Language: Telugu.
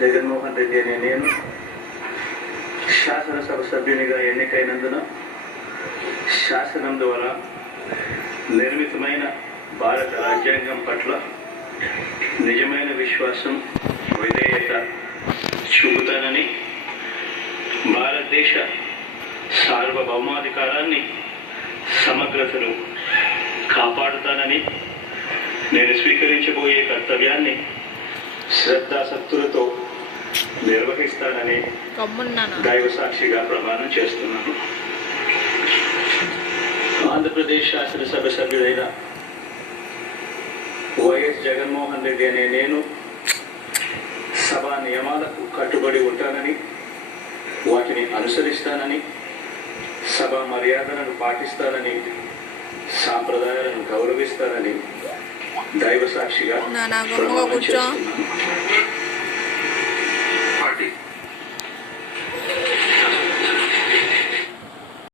జగన్మోహన్ రెడ్డి అనే నేను శాసనసభ సభ్యునిగా ఎన్నికైనందున శాసనం ద్వారా నిర్మితమైన భారత రాజ్యాంగం పట్ల నిజమైన విశ్వాసం, విధేయత చూపుతానని, భారతదేశ సార్వభౌమాధికారాన్ని, సమగ్రతను కాపాడుతానని, నేను స్వీకరించబోయే కర్తవ్యాన్ని శ్రద్ధాసక్తులతో నిర్వహిస్తానని దైవ సాక్షిగా ప్రమాణం చేస్తున్నాను. ఆంధ్రప్రదేశ్ శాసనసభ సభ్యుడైన వైఎస్ జగన్మోహన్ రెడ్డి అనే నేను సభా నియమాలకు కట్టుబడి ఉంటానని, వాటిని అనుసరిస్తానని, సభా మర్యాదలను పాటిస్తానని, సాంప్రదాయాలను గౌరవిస్తానని దైవ సాక్షిగా ప్రమాణం చేస్తున్నాను.